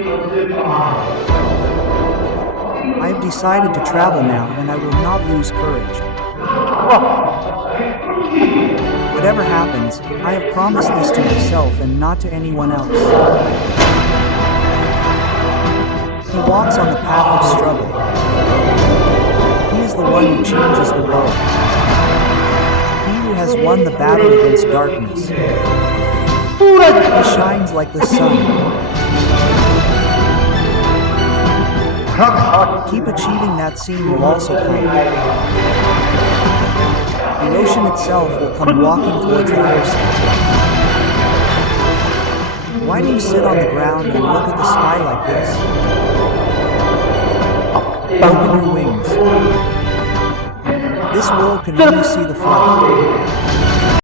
I have decided to travel now, and I will not lose courage. Whatever happens, I have promised this to myself and not to anyone else. He walks on the path of struggle. He is the one who changes the world. He who has won the battle against darkness. He shines like the sun. Keep achieving, that scene will also come. The ocean itself will come walking towards the airscape. Why do you sit on the ground and look at the sky like this? Open your wings. This world can only see the flight.